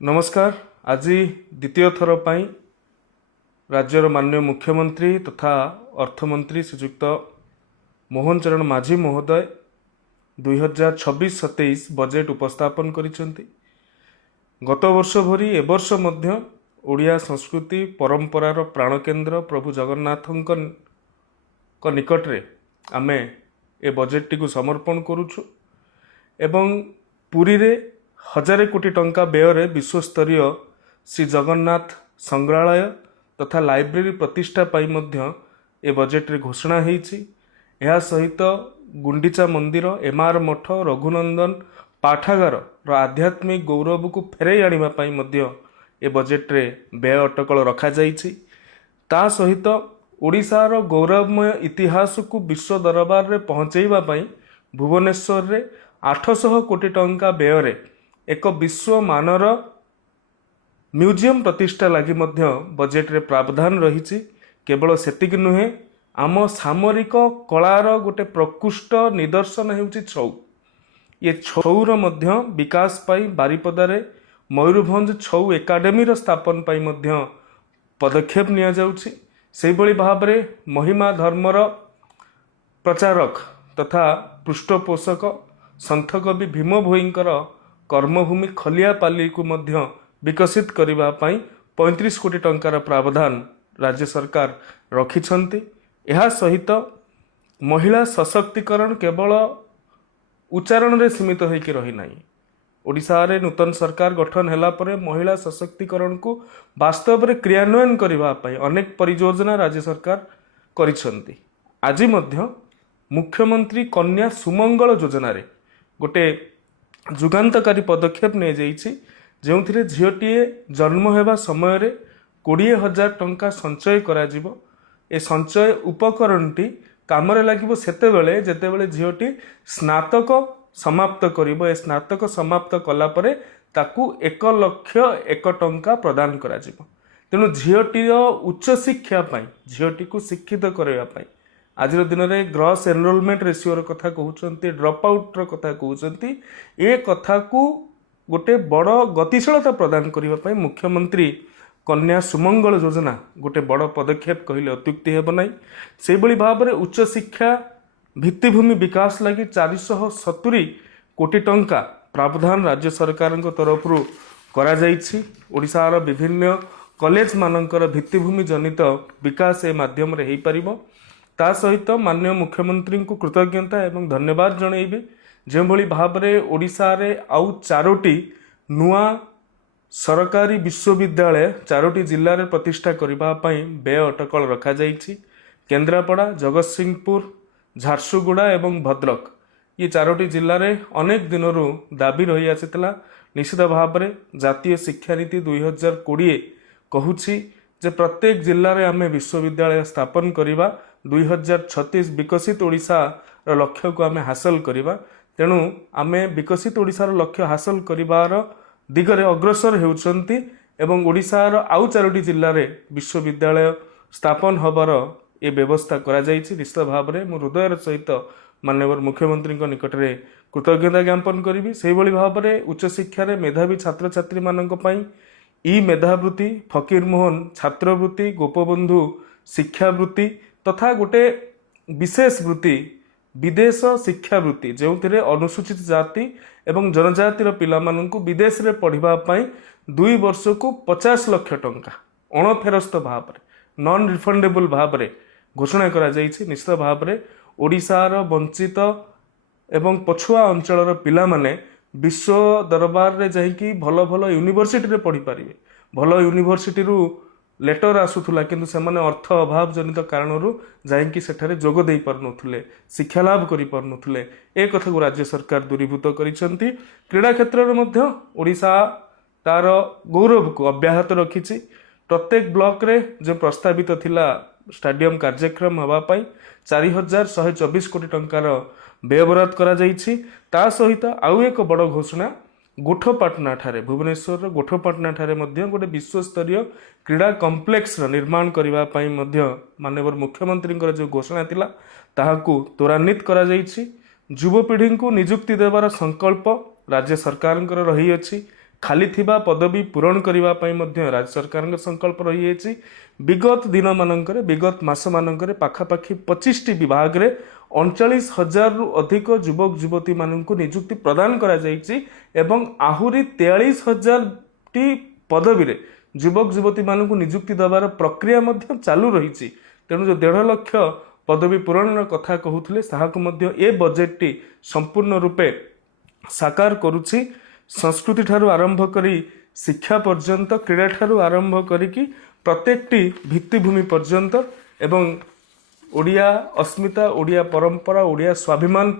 नमस्कार। आज द्वितीय थर पर राज्यर माननीय मुख्यमंत्री तथा अर्थमंत्री श्रीजुक्त मोहन चरण माझी महोदय 2026-27 बजेट उपस्थापन करिसेंती। गत वर्ष भरी ए वर्ष मध्य ओडिया संस्कृति परंपरार प्राणकेन्द्र प्रभु जगन्नाथଙ୍କ निकट रे आमे ए बजेट टी को समर्पण करूछु एवं पुरी रे 1000 कोटी टंका व्यय विश्वस्तरीय श्री जगन्नाथ संग्रहालय तथा लाइब्रेरी प्रतिष्ठा पाई मध्य ए बजेट रे घोषणा होईछि। एहा सहित गुंडीचा मंदिर, एमआर मठ, रघुनंदन पाठागार रो आध्यात्मिक गौरव को फेरई आनिबा पाई मध्य ए बजेट रे व्यय अटकल रखा जाईछि। ता सहित ओडिशार गौरवमय इतिहास को विश्व दरबार रे पहुंचैबा पाई भुवनेश्वर रे 800 कोटी टंका व्यय रे एक विश्व मानर म्यूजियम प्रतिष्ठा लगी मध्य बजेट रे प्रावधान रही। केवल सेतिक नुहे, आम सामरिक कलार गोटे प्रकृष्ट निदर्शन हेउछि छौ। ये छौर मध्य विकास पाई बारिपदारे मयूरभंज छौ एकाडेमी स्थापन पाई मध्य पदक्षेप निया जाउछि। सेहि भली भाबरे महिमा धर्मर प्रचारक तथा पृष्ठपोषक संत कवि भीम भोईंकर कर्मभूमि खलियापाली को मध्य विकसित करबा पाई 35 कोटी टंकार प्रावधान राज्य सरकार रखिछंती। एहा सहित महिला सशक्तिकरण केवल उच्चारण रे सीमित होइके रही नाही। ओडिशा रे नूतन सरकार गठन हैला परे महिला सशक्तिकरण को वास्तव रे क्रियान्वयन करबा पाई अनेक परियोजना राज्य सरकार करिछंती। आज मध्य मुख्यमंत्री कन्या सुमंगल योजना रे गोटे जुगान्तकारी पदक्षेप ने जाइछि, जोंथिरे झियोटीए जन्म हेबा समय रे 20,000 टंका संचय करा जिवो। ए संचय उपकरणटी कामरे लागिबो सेतेबेले जेतेबेले झियोटी स्नातक समाप्त करिबो। ए स्नातक समाप्त कला परे ताकू 1,00,001 टंका प्रदान करा जिवो। तेणु झियोटीर उच्च शिक्षा पाई, झियोटी को शिक्षित करबा पाई आज दिन में ग्रॉस एनरोलमेंट रेशियो कथा कहते, ड्रप आउट कथा कहते, ए कथा को गोटे बड़ गतिशीलता प्रदान करने मुख्यमंत्री कन्या सुमंगल योजना गोटे बड़ पदक्षेप कहले अत्युक्ति हेब नाही। से भली भाव में उच्च शिक्षा भित्तिभूमि विकास लगी 470 कोटी टंका प्रावधान राज्य सरकार तरफ करा जाइछि। ओडिशार विभिन्न कॉलेज मानकर भित्तिभूमि जनित विकास ए माध्यम रे हेई परिबो। ता सहित माननीय मुख्यमंत्री को कृतज्ञता एवं धन्यवाद जनइबे, जो भली भाव में ओडिशा रे आउ 4टी नुआ सरकारी विश्वविद्यालय 4टी जिले में प्रतिष्ठा करबा पई व्यय अटकल रखा जाइछि। केन्द्रापड़ा, जगतसिंहपुर, झारसुगुड़ा एवं भद्रक ये 4टी जिले में अनेक दिनरू दाबी रही आसितला। निश्चित भाव में जातीय शिक्षा नीति 2020 कहूछि जे प्रत्येक जिले में आमे विश्वविद्यालय स्थापन करिबा। 2036 विकसित ओडिशा लक्ष्य को आमे हासिल करिबा। तेणु आमे विकसित ओडिशार लक्ष्य हासिल करिबार दिगरे अग्रसर हेउचंती एवं ओडिशार आउ 4टी जिल्ला रे विश्वविद्यालय स्थापन होबार ए व्यवस्था करा जाइछि। निश्चित भाव में मो हृदयर सहित माननीय मुख्यमंत्री निकट रे कृतज्ञता ज्ञापन करी। से भली भाव में उच्च शिक्षा रे मेधावी छात्र छात्री मानक पई ई मेधावृत्ति, फकीर मोहन छात्रवृत्ति, गोपबंधु शिक्षावृत्ति तथा गोटे विशेष वृत्ति विदेश शिक्षावृत्ति जो अनुसूचित जाति एवं जनजातिर पिला माननकु विदेश रे पढ़िबा पई 2 वर्ष को 50 लाख टंका अणफेरस्त भाव में नॉन रिफंडेबल भाव में घोषणा करा जाइछि। निश्चित भाव में ओडिशार वंचित एवं पछुआ अंचलर पिला माने विश्व दरबार रे जाइकी भल भल यूनिवर्सिटी रे पढ़ी पारिबे। भल यूनिवर्सिटी रु लेटर आसुला किंतु सेमाने अर्थ अभाव जनित कारणरू जाइकी सेठारे जोग देई पारनुथुले, शिक्षा लाभ करि पारनुथुले। ए कथा को राज्य सरकार दूरीभूत करिसेंती। क्रीडा क्षेत्र में मध्य ओडिशा तार गौरव को अब्याहत रखिछि। प्रत्येक ब्लॉक रे जो प्रस्तावित थिला स्टेडियम कार्यक्रम हवा पाई 4,124 कोटी टंकार व्ययबराद करा जाइछि। ता सहित आउ एक बड़ घोषणा गोठपाटना ठारे भुवनेश्वर गोठपाटना ठारे मध्य गोटे विश्वस्तरीय क्रीडा कॉम्प्लेक्स निर्माण करबा पई मध्य माननीय मुख्यमंत्री जो घोषणा थिला ताहाकू त्वरान्वित करा जाइछि। युवपीढ़ी को नियुक्ति देवार संकल्प राज्य सरकार रही अछि। खाली थिबा पदवी पूरण करबा पई मध्य राज्य सरकार के संकल्प रही है। विगत दिन मानकर विगत मास मानकर पाखापाखि 25 विभाग रे 39,000 रु अधिक युवक युवती मानक नियुक्ति प्रदान करा जायछि एवं आहुरी 43,000 टी पदवी रे युवक युवती मानक नियुक्ति दबार प्रक्रिया मध्य चालू रही। तेणु जो 1.5 लाख पदवी पूरण कथा कहूले ताहाकु मध्य ए बजेट टी संपूर्ण रूपे साकार करुछि। संस्कृति ठारू आरंभ करी शिक्षा पर्यंत क्रीड़ा ठारू आरंभ करिकी प्रत्येकटी भित्तिभूमि पर्यंत एवं ओडिया अस्मिता ओडिया परंपरा ओडिया स्वाभिमान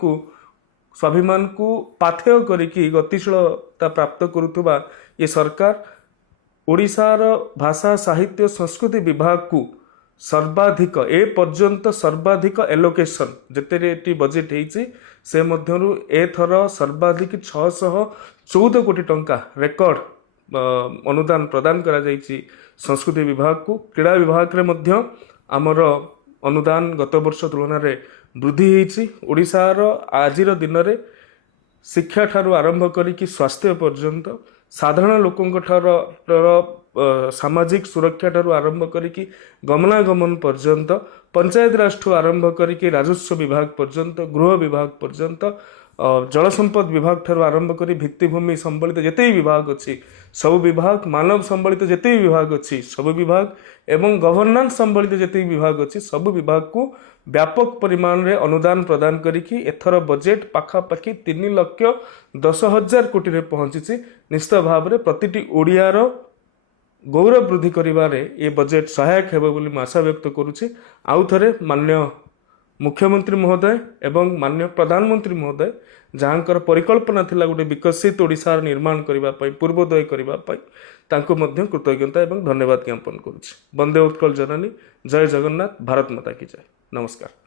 को पाथेय करिकी गतिशीलता प्राप्त करुथुबा ये सरकार ओडिशार भाषा साहित्य संस्कृति विभाग को सर्वाधिक ए पर्यंत सर्वाधिक एलोकेशन जिते बजेट होती से मध्यरु एथर सर्वाधिक 614 कोटी टंका रेकर्ड अनुदान प्रदान करा जायछि संस्कृति विभाग को। क्रीड़ा विभाग रे मध्य आमर अनुदान गत वर्ष तुलन में वृद्धि होती। ओडिशार आजिर दिन में शिक्षा ठारू आरंभ करिकी स्वास्थ्य पर्यंत साधारण लोकों सामाजिक सुरक्षा ठारू आरंभ करिकी गमनागमन पर्यंत पंचायत राज ठू आरंभ करिकी राजस्व विभाग पर्यंत गृह विभाग पर्यंत जल संपद विभाग ठारू आरंभ करी भित्तिभूमि संबलित जेते विभाग अच्छी सब विभाग मानव संबलित जेते विभाग अच्छी सब विभाग एवं गवर्नेंस संबलित जेते विभाग अच्छी सब विभाग को व्यापक परिमाण रे अनुदान प्रदान करिकी एथर बजेट पाखापाखि 3,10,000 कोटी रे पहुंची। निश्चित भाव में प्रतिटी ओडियार गौरव वृद्धि करिबारे ये बजेट सहायक हेबो बोली मैं आशा व्यक्त करुछि। आउ थरे माननीय मुख्यमंत्री महोदय एवं माननीय प्रधानमंत्री महोदय जहाँकर परिकल्पना थिला गोटे विकसित ओडिशार निर्माण करिबा पई पूर्वोदय करिबा पई तांको मध्य कृतज्ञता एवं धन्यवाद ज्ञापन करुछि। वंदे उत्कल जननी, जय जगन्नाथ, भारत माता की जय। नमस्कार।